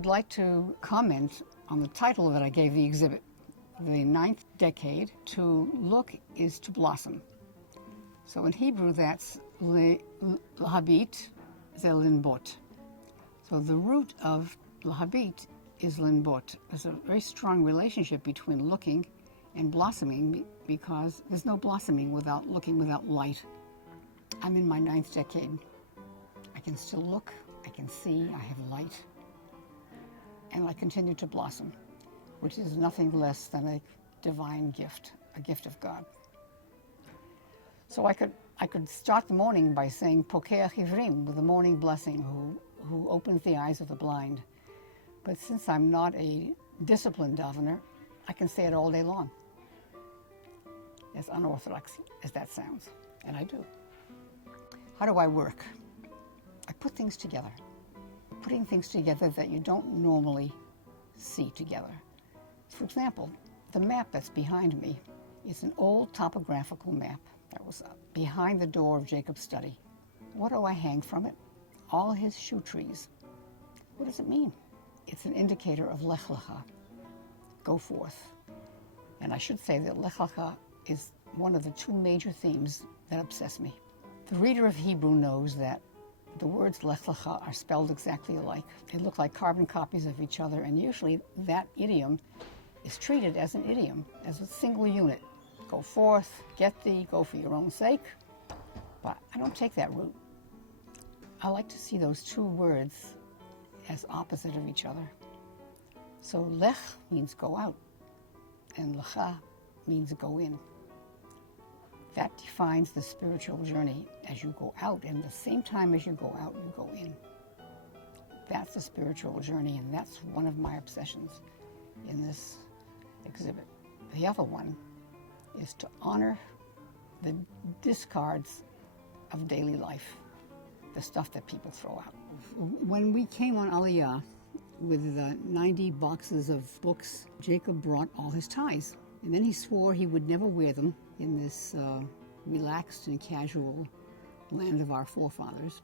would like to comment on the title that I gave the exhibit. The ninth decade, to look is to blossom. So in Hebrew, that's lahabit zelinbot. So the root of lahabit is linbot. There's a very strong relationship between looking and blossoming, because there's no blossoming without looking, without light. I'm in my ninth decade. I can still look, I can see, I have light, and I continue to blossom, which is nothing less than a divine gift, a gift of God. So I could start the morning by saying Pokeach Ivrim, with the morning blessing, who opens the eyes of the blind. But since I'm not a disciplined davener, I can say it all day long, as unorthodox as that sounds, and I do. How do I work? I put things together, putting things together that you don't normally see together. For example, the map that's behind me is an old topographical map that was behind the door of Jacob's study. What do I hang from it? All his shoe trees. What does it mean? It's an indicator of Lech Lecha, go forth. And I should say that Lech Lecha is one of the two major themes that obsess me. The reader of Hebrew knows that the words Lech Lecha are spelled exactly alike. They look like carbon copies of each other, and usually that idiom is treated as an idiom, as a single unit. Go forth, get thee, go for your own sake. But I don't take that route. I like to see those two words as opposite of each other. So lech means go out, and lecha means go in. That defines the spiritual journey. As you go out, and the same time as you go out, you go in. That's the spiritual journey, and that's one of my obsessions in this exhibit. The other one is to honor the discards of daily life, the stuff that people throw out. When we came on Aliyah with 90 boxes of books, Jacob brought all his ties. And then he swore he would never wear them in this relaxed and casual land of our forefathers.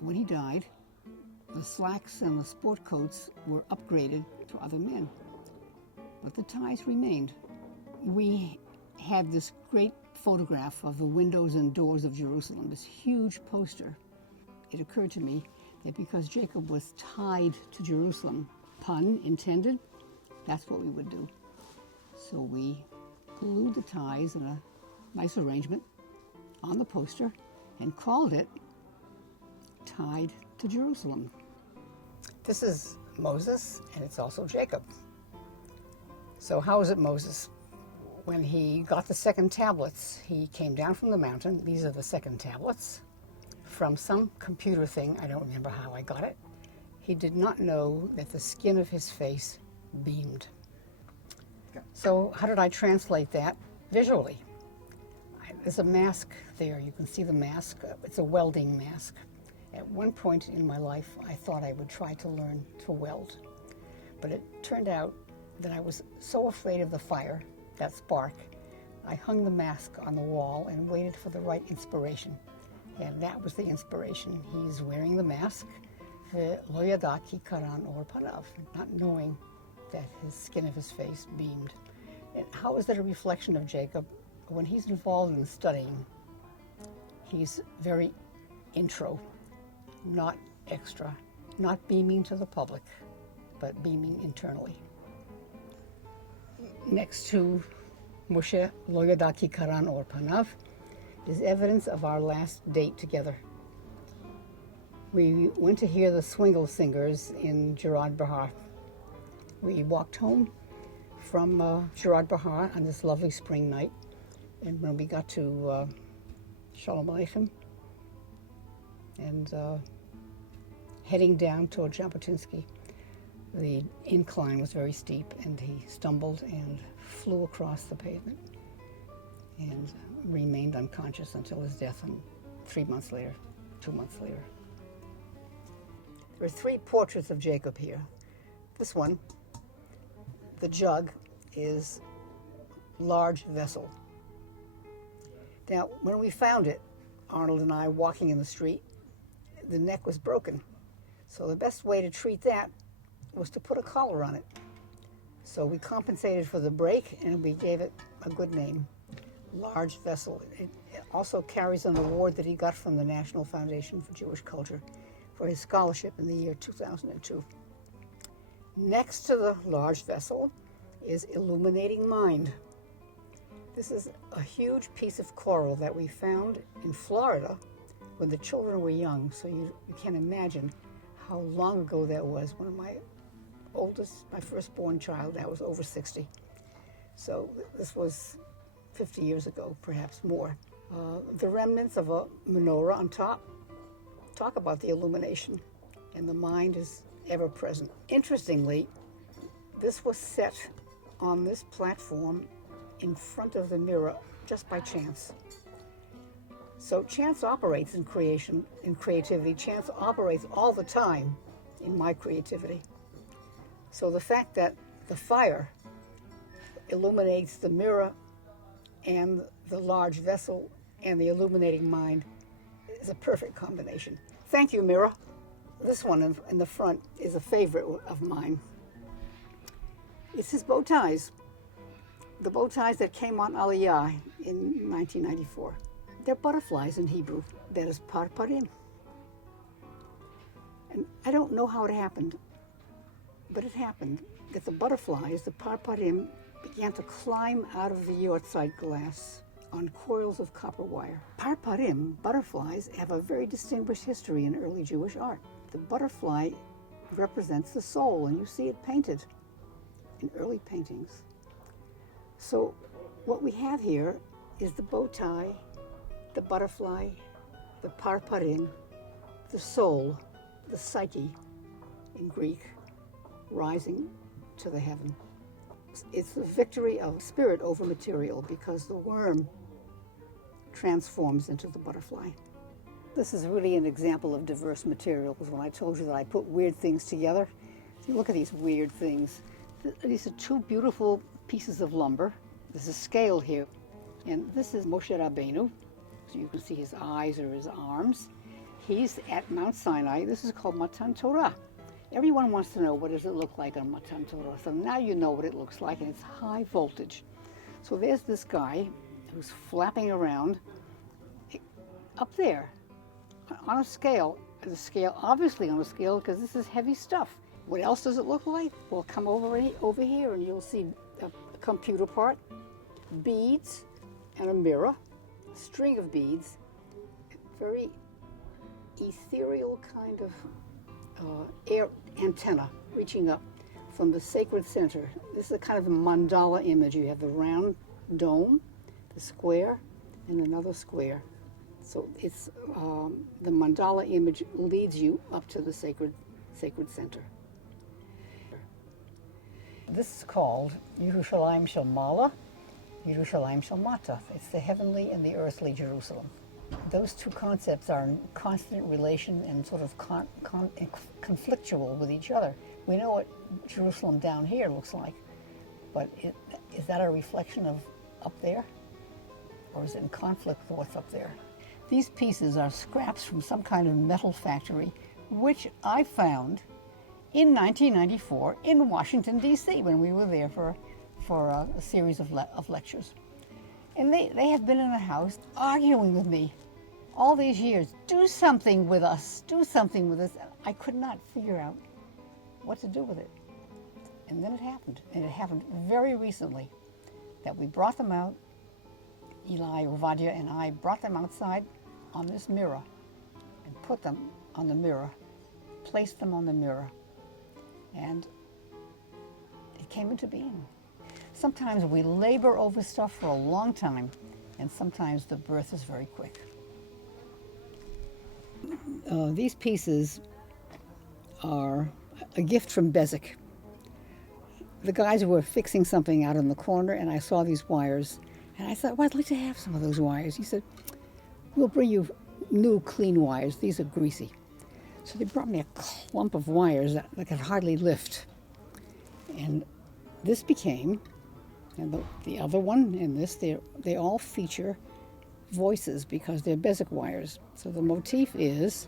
When he died, the slacks and the sport coats were upgraded to other men, but the ties remained. We had this great photograph of the windows and doors of Jerusalem, this huge poster. It occurred to me that because Jacob was tied to Jerusalem, pun intended, that's what we would do. So we glued the ties in a nice arrangement on the poster and called it Tied to Jerusalem. This is Moses, and it's also Jacob. So how is it Moses? When he got the second tablets, he came down from the mountain. These are the second tablets. From some computer thing, I don't remember how I got it, he did not know that the skin of his face beamed. So how did I translate that visually? There's a mask there. You can see the mask. It's a welding mask. At one point in my life, I thought I would try to learn to weld. But it turned out that I was so afraid of the fire, that spark, I hung the mask on the wall and waited for the right inspiration. And that was the inspiration. He's wearing the mask, lo yadaki karan or parav, not knowing that his skin of his face beamed. And how is that a reflection of Jacob? When he's involved in studying, he's very intro, not extra, not beaming to the public, but beaming internally. Next to Moshe lo yadaki karan or panav is evidence of our last date together. We went to hear the Swingle Singers in Gerard Bahar. We walked home from Gerard Bahar on this lovely spring night, and when we got to Shalom Aleichem and heading down toward Jabotinsky, the incline was very steep, and he stumbled and flew across the pavement and remained unconscious until his death 2 months later. There are 3 portraits of Jacob here. This one, the jug, is large vessel. Now, when we found it, Arnold and I walking in the street, the neck was broken. So the best way to treat that was to put a collar on it. So we compensated for the break, and we gave it a good name, Large Vessel. It also carries an award that he got from the National Foundation for Jewish Culture for his scholarship in the year 2002. Next to the Large Vessel is Illuminating Mind. This is a huge piece of coral that we found in Florida when the children were young, so you can imagine how long ago that was. One of my firstborn child, that was over 60. So this was 50 years ago, perhaps more. The remnants of a menorah on top talk about the illumination, and the mind is ever present. Interestingly, this was set on this platform in front of the mirror just by chance. So chance operates in creation, in creativity. Chance operates all the time in my creativity. So the fact that the fire illuminates the mirror and the large vessel and the illuminating mind is a perfect combination. Thank you, mirror. This one in the front is a favorite of mine. It's his bow ties. The bow ties that came on Aliyah in 1994. They're butterflies in Hebrew. That is parparim. And I don't know how it happened, but it happened that the butterflies, the parparim, began to climb out of the yortzeit glass on coils of copper wire. Parparim, butterflies, have a very distinguished history in early Jewish art. The butterfly represents the soul, and you see it painted in early paintings. So what we have here is the bow tie, the butterfly, the parparim, the soul, the psyche in Greek, rising to the heaven. It's the victory of spirit over material, because the worm transforms into the butterfly. This is really an example of diverse materials. When I told you that I put weird things together, see, look at these weird things. These are two beautiful pieces of lumber. There's a scale here, and this is Moshe Rabbeinu. So you can see his eyes or his arms. He's at Mount Sinai. This is called Matan Torah. Everyone wants to know, what does it look like on Matan Torah? So now you know what it looks like, and it's high voltage. So there's this guy who's flapping around up there on a scale. The scale, obviously on a scale, because this is heavy stuff. What else does it look like? Well, come over here and you'll see a computer part, beads, and a mirror, a string of beads, very ethereal kind of air antenna reaching up from the sacred center. This is a kind of a mandala image. You have the round dome, the square, and another square. So it's the mandala image leads you up to the sacred center. This is called Yerushalayim Shel Mala, Yerushalayim Shel Mata. It's the heavenly and the earthly Jerusalem. Those two concepts are in constant relation and sort of conflictual with each other. We know what Jerusalem down here looks like, but is that a reflection of up there? Or is it in conflict with what's up there? These pieces are scraps from some kind of metal factory, which I found in 1994 in Washington, D.C., when we were there for a series of lectures. And they have been in the house arguing with me all these years. Do something with us. Do something with us. I could not figure out what to do with it. And then it happened. And it happened very recently that we brought them out. Eli, Ovadia, and I brought them outside on this mirror and put them on the mirror, placed them on the mirror, and it came into being. Sometimes we labor over stuff for a long time, and sometimes the birth is very quick. These pieces are a gift from Bezic. The guys were fixing something out in the corner, and I saw these wires, and I thought, well, I'd like to have some of those wires. He said, we'll bring you new, clean wires. These are greasy. So they brought me a clump of wires that I could hardly lift. And this became, and the other one and this, they all feature voices because they're Bezic wires. So the motif is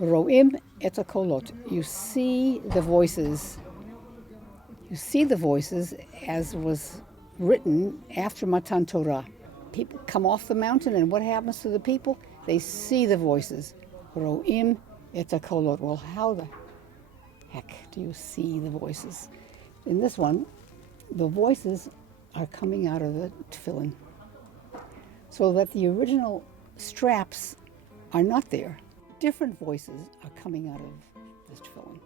Ro'im et hakolot. You see the voices You see the voices as was written after Matan Torah. People come off the mountain, and what happens to the people? They see the voices. Ro'im et hakolot. Well, how the heck do you see the voices? In this one, the voices are coming out of the tefillin, so that the original straps are not there. Different voices are coming out of this tefillin.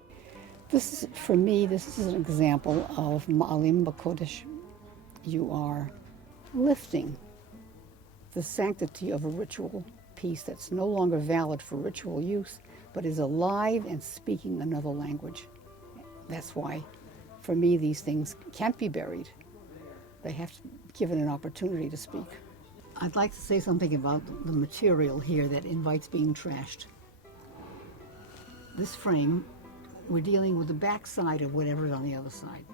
This is, for me, this is an example of Ma'alim B'Kodesh. You are lifting the sanctity of a ritual piece that's no longer valid for ritual use, but is alive and speaking another language. That's why, for me, these things can't be buried. They have to be given an opportunity to speak. I'd like to say something about the material here that invites being trashed. This frame, we're dealing with the back side of whatever is on the other side.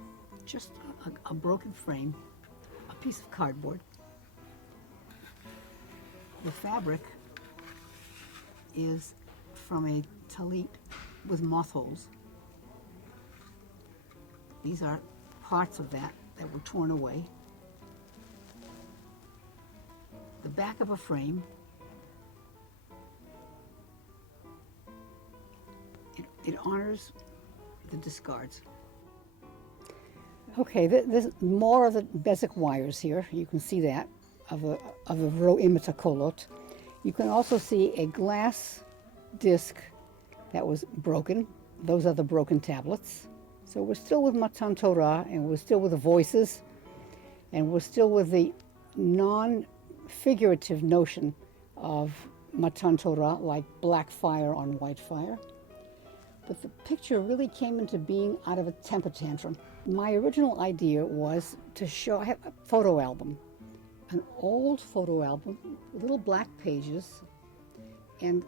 Just a broken frame, a piece of cardboard. The fabric is from a talit with moth holes. These are parts of that were torn away. The back of a frame. It honors the discards. Okay, there's more of the basic wires here. You can see that of the ro'im et hakolot. You can also see a glass disc that was broken. Those are the broken tablets. So we're still with Matan Torah, and we're still with the voices, and we're still with the non-figurative notion of Matan Torah, like black fire on white fire. But the picture really came into being out of a temper tantrum. My original idea was to show, I have a photo album, an old photo album, little black pages, and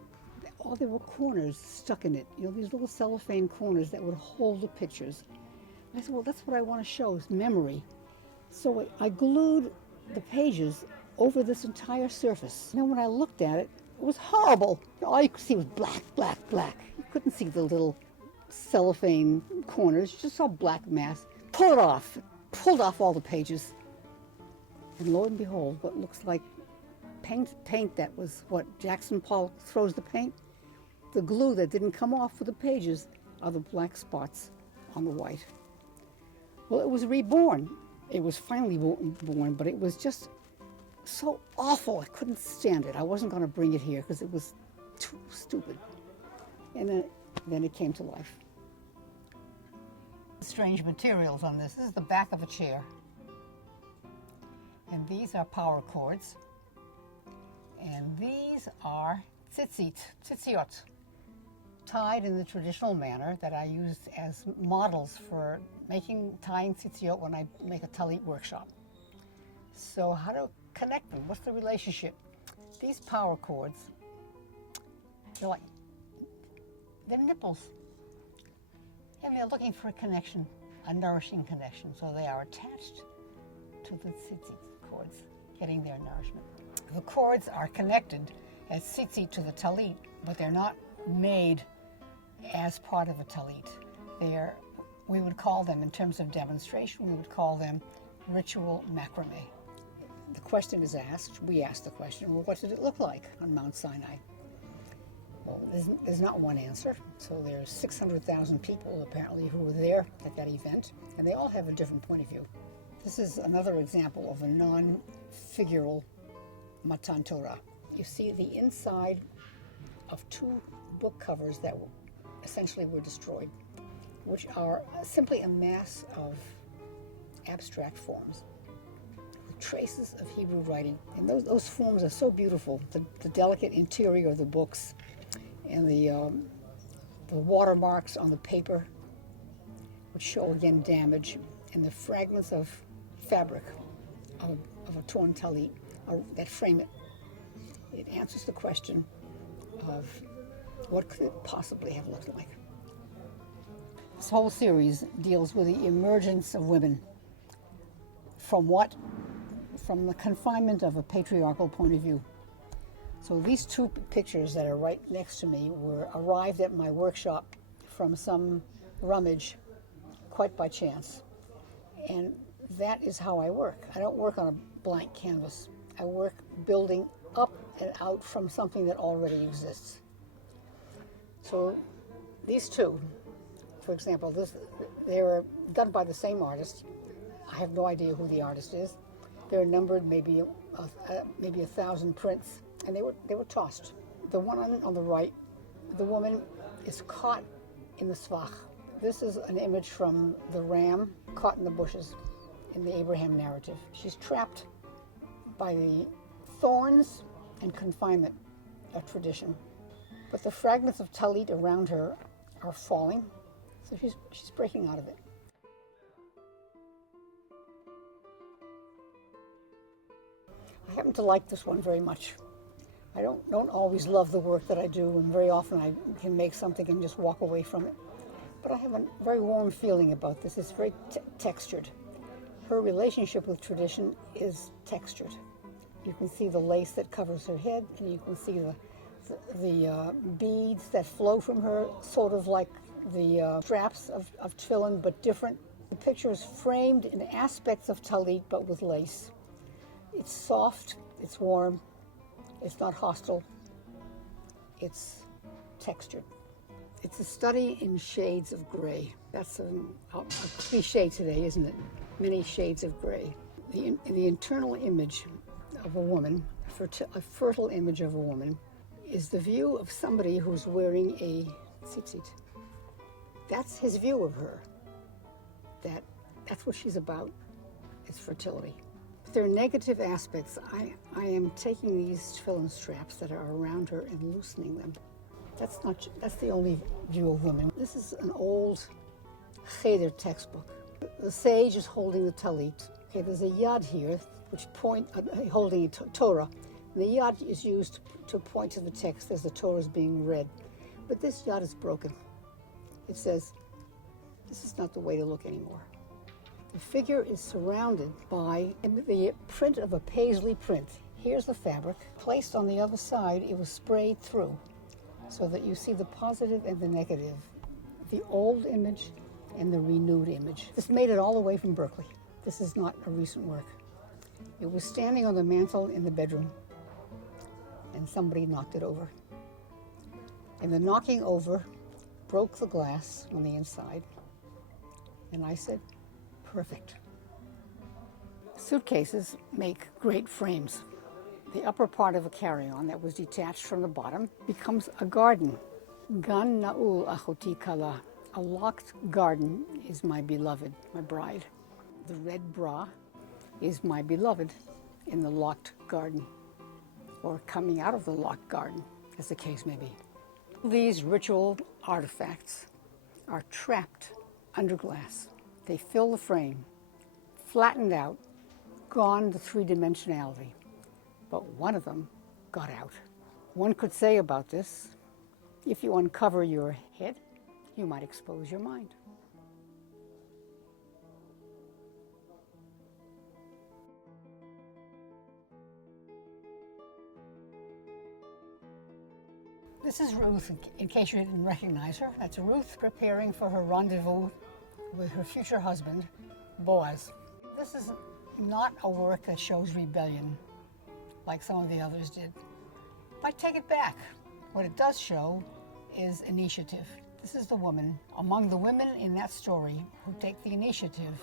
all there were corners stuck in it, you know, these little cellophane corners that would hold the pictures. I said, well, that's what I want to show, is memory. So I glued the pages over this entire surface. And then when I looked at it, it was horrible. All you could see was black, black, black. You couldn't see the little cellophane corners. You just saw black mass. Pull it off. Pulled off all the pages. And lo and behold, what looks like paint that was what Jackson Pollock throws the paint. The glue that didn't come off for the pages are the black spots on the white. Well, it was reborn. It was finally born, but it was just so awful. I couldn't stand it. I wasn't going to bring it here because it was too stupid. And then it came to life. Strange materials on this. This is the back of a chair. And these are power cords. And these are tzitziot, tied in the traditional manner that I use as models for tying tzitziot when I make a talit workshop. So how to connect them? What's the relationship? These power cords, they're nipples. And they're looking for a connection, a nourishing connection. So they are attached to the tzitzit cords, getting their nourishment. The cords are connected as tzitzit to the talit, but they're not made as part of a talit. We would call them, in terms of demonstration, we would call them ritual macrame. The question is asked, we asked the question, well, what did it look like on Mount Sinai? Well, there's not one answer. So there's 600,000 people apparently who were there at that event, and they all have a different point of view. This is another example of a non-figural Matan Torah. You see the inside of two book covers that essentially were destroyed, which are simply a mass of abstract forms with traces of Hebrew writing. And those forms are so beautiful. The delicate interior of the books and the watermarks on the paper, which show again damage, and the fragments of fabric of a torn talit that frame it. It answers the question of what could it possibly have looked like. This whole series deals with the emergence of women from the confinement of a patriarchal point of view. So these two pictures that are right next to me arrived at my workshop from some rummage quite by chance. And that is how I work. I don't work on a blank canvas. I work building up and out from something that already exists. So these two, for example, they were done by the same artist. I have no idea who the artist is. They're numbered maybe 1,000 prints, and they were tossed. The one on the right, the woman is caught in the svach. This is an image from the ram caught in the bushes in the Abraham narrative. She's trapped by the thorns and confinement of tradition. But the fragments of talit around her are falling, so she's breaking out of it. I happen to like this one very much. I don't always love the work that I do, and very often I can make something and just walk away from it. But I have a very warm feeling about this. It's very textured. Her relationship with tradition is textured. You can see the lace that covers her head, and you can see the beads that flow from her, sort of like the straps of tefillin, but different. The picture is framed in aspects of talit, but with lace. It's soft, it's warm, it's not hostile, it's textured. It's a study in shades of gray. That's a cliche today, isn't it? Many shades of gray. The internal image of a woman, a fertile image of a woman, is the view of somebody who's wearing a tzitzit. That's his view of her. That's what she's about. It's fertility. If there are negative aspects, I am taking these tefillin straps that are around her and loosening them. That's the only view of women. This is an old cheder textbook. The sage is holding the talit. Okay, there's a yad here, which holding a Torah. And the yad is used to point to the text as the Torah is being read. But this yad is broken. It says, this is not the way to look anymore. The figure is surrounded by the print of a paisley print. Here's the fabric. Placed on the other side, it was sprayed through so that you see the positive and the negative, the old image and the renewed image. This made it all the way from Berkeley. This is not a recent work. It was standing on the mantle in the bedroom, and somebody knocked it over. And the knocking over broke the glass on the inside. And I said, perfect. Suitcases make great frames. The upper part of a carry-on that was detached from the bottom becomes a garden. Gan na'ul achoti kala. A locked garden is my beloved, my bride. The red bra is my beloved in the locked garden, or coming out of the locked garden, as the case may be. These ritual artifacts are trapped under glass. They fill the frame, flattened out, gone the three-dimensionality. But one of them got out. One could say about this, if you uncover your head, you might expose your mind. This is Ruth, in case you didn't recognize her. That's Ruth preparing for her rendezvous with her future husband, Boaz. This is not a work that shows rebellion, like some of the others did. But I take it back. What it does show is initiative. This is the woman, among the women in that story, who take the initiative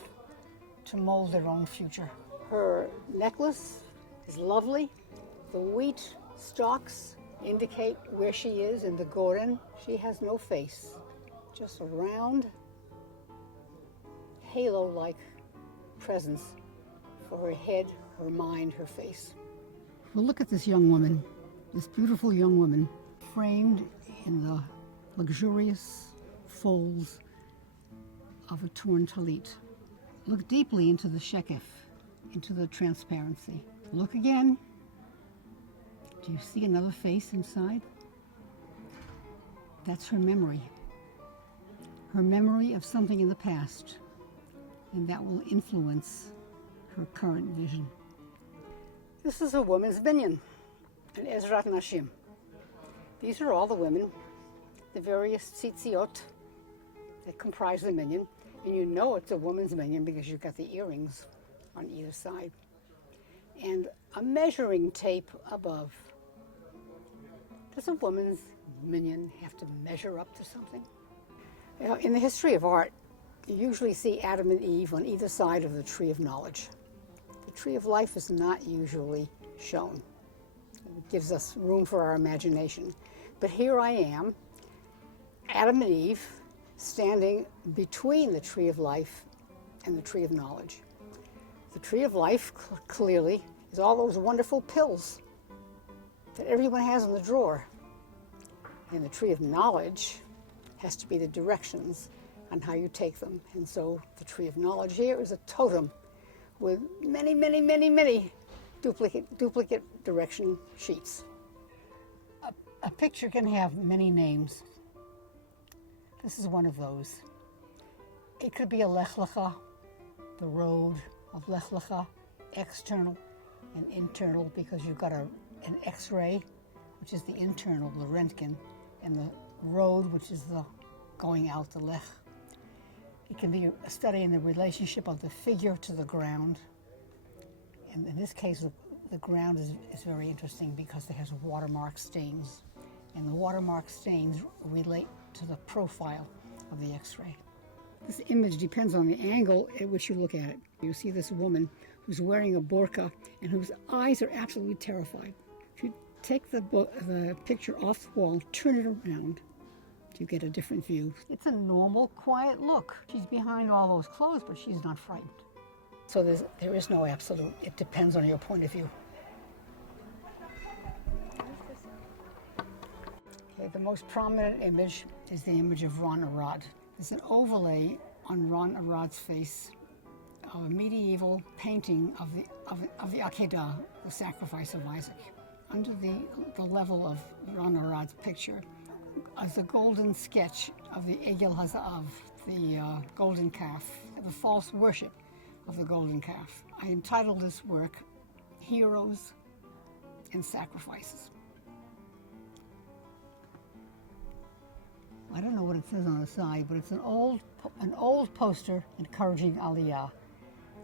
to mold their own future. Her necklace is lovely. The wheat stalks indicate where she is in the Goren. She has no face, just a round, halo-like presence for her head, her mind, her face. Well, look at this young woman, this beautiful young woman, framed in the luxurious folds of a torn talit. Look deeply into the shekef, into the transparency. Look again. Do you see another face inside? That's her memory of something in the past, and that will influence her current vision. This is a woman's binyan, an Ezrat Nashim. These are all the women, the various tzitziot that comprise the minyan. And you know it's a woman's minion because you've got the earrings on either side. And a measuring tape above. Does a woman's minion have to measure up to something? You know, in the history of art, you usually see Adam and Eve on either side of the tree of knowledge. The tree of life is not usually shown. It gives us room for our imagination. But here I am, Adam and Eve, standing between the tree of life and the tree of knowledge. The tree of life, clearly, is all those wonderful pills that everyone has in the drawer. And the tree of knowledge has to be the directions on how you take them. And so the tree of knowledge here is a totem with many, many, many, many duplicate direction sheets. A picture can have many names. This is one of those. It could be a Lech Lecha, the road of Lech Lecha, external and internal, because you've got an X-ray, which is the internal, the Röntgen, and the road, which is the going out, the Lech. It can be a study in the relationship of the figure to the ground. And in this case, the ground is very interesting because it has watermark stains. And the watermark stains relate to the profile of the X-ray. This image depends on the angle at which you look at it. You see this woman who's wearing a burqa and whose eyes are absolutely terrified. If you take the picture off the wall, turn it around, you get a different view. It's a normal, quiet look. She's behind all those clothes, but she's not frightened. So there is no absolute. It depends on your point of view. Okay, the most prominent image is the image of Ron Arad. There's an overlay on Ron Arad's face of a medieval painting of the Akedah, the sacrifice of Isaac. Under the level of Ron Arad's picture is a golden sketch of the Egel HaZahav, the golden calf, the false worship of the golden calf. I entitled this work, Heroes and Sacrifices. I don't know what it says on the side, but it's an old poster encouraging Aliyah.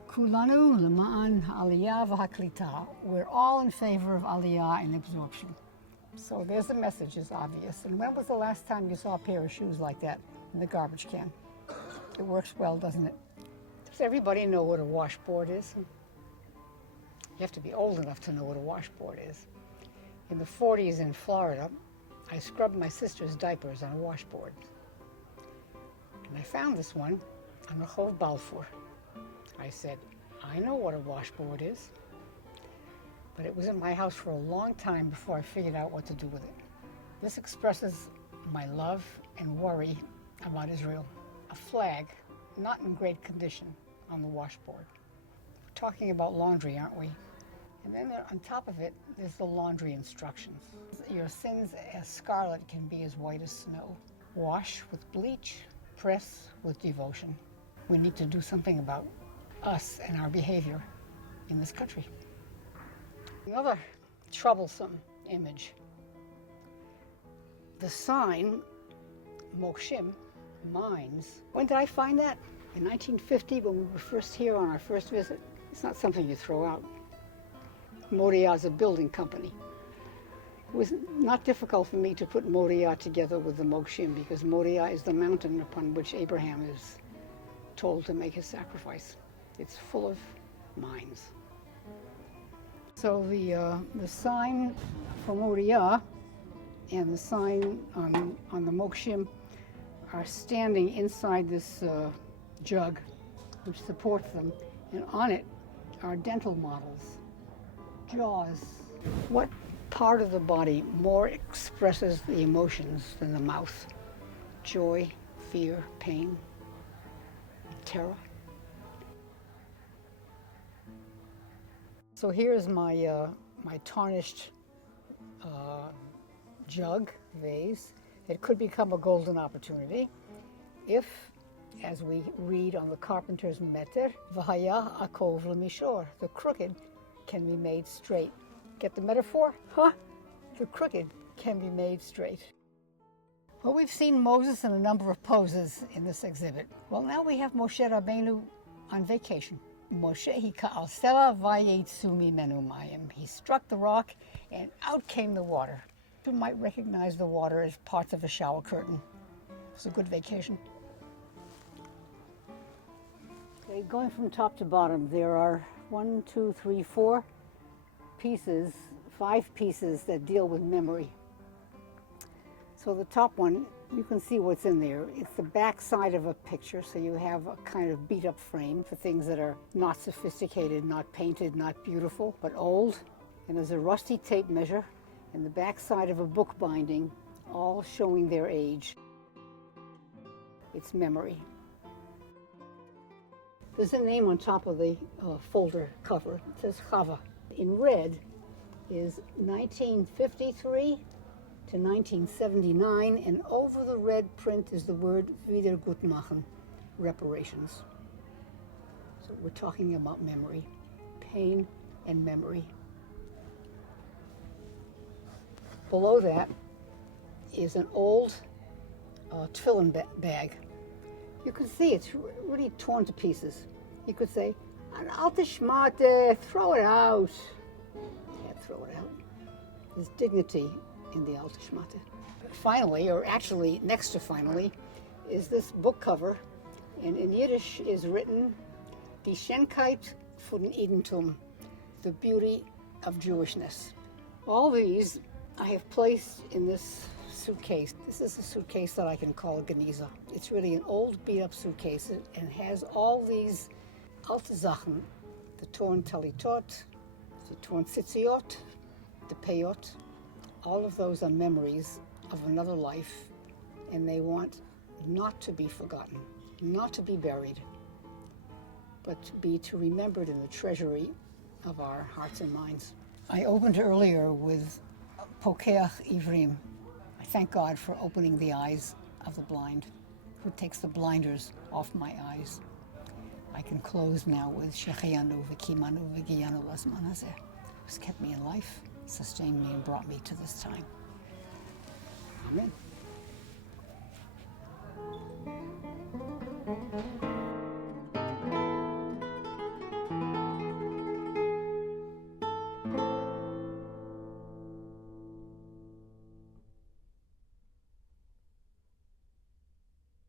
Kulanu lema'an Aliyah v'haklita. We're all in favor of Aliyah and absorption. So there's the message, is obvious. And when was the last time you saw a pair of shoes like that in the garbage can? It works well, doesn't it? Does everybody know what a washboard is? You have to be old enough to know what a washboard is. In the 40s in Florida, I scrubbed my sister's diapers on a washboard. And I found this one on Rehov Balfour. I said, I know what a washboard is. But it was in my house for a long time before I figured out what to do with it. This expresses my love and worry about Israel. A flag, not in great condition, on the washboard. We're talking about laundry, aren't we? And then on top of it, there's the laundry instructions. Your sins as scarlet can be as white as snow. Wash with bleach, press with devotion. We need to do something about us and our behavior in this country. Another troublesome image. The sign, Mokshim, mines. When did I find that? In 1950, when we were first here on our first visit. It's not something you throw out. Moriah is a building company. It was not difficult for me to put Moriah together with the Mokshim because Moriah is the mountain upon which Abraham is told to make his sacrifice. It's full of mines. So the sign for Moriah and the sign on the Mokshim are standing inside this jug, which supports them, and on it are dental models. Jaws. What part of the body more expresses the emotions than the mouth? Joy, fear, pain, terror. So here's my tarnished jug, vase. It could become a golden opportunity if, as we read on the carpenter's meter, v'haya akov l'mishor, the crooked can be made straight. Get the metaphor? Huh? The crooked can be made straight. Well, we've seen Moses in a number of poses in this exhibit. Well, now we have Moshe Rabbeinu on vacation. Moshe hika'al sela vayetzu mimenu mayim. He struck the rock and out came the water. You might recognize the water as parts of a shower curtain. It was a good vacation. Okay, going from top to bottom, there are 1, 2, 3, 4 pieces, 5 pieces that deal with memory. So the top one, you can see what's in there. It's the back side of a picture, so you have a kind of beat up frame for things that are not sophisticated, not painted, not beautiful, but old. And there's a rusty tape measure and the back side of a book binding, all showing their age. It's memory. There's a name on top of the folder cover. It says Chava. In red is 1953 to 1979, and over the red print is the word Wiedergutmachen, reparations. So we're talking about memory, pain and memory. Below that is an old tefillin bag. You can see it's really torn to pieces. You could say, an alte Schmate, throw it out. Can't throw it out. There's dignity in the alte Schmate. Finally, or actually next to finally, is this book cover. And in Yiddish is written, Die Schönheit von Judentum, the beauty of Jewishness. All these I have placed in this suitcase. This is a suitcase that I can call a Geniza. It's really an old beat-up suitcase and has all these alte Sachen, the torn talitot, the torn tzitziot, the peyot. All of those are memories of another life, and they want not to be forgotten, not to be buried, but to be remembered in the treasury of our hearts and minds. I opened earlier with Pokeach Ivrim. I thank God for opening the eyes of the blind, who takes the blinders off my eyes. I can close now with Shechianu v'kimanu v'giyanu lazman hazeh, who's kept me in life, sustained me, and brought me to this time. Amen.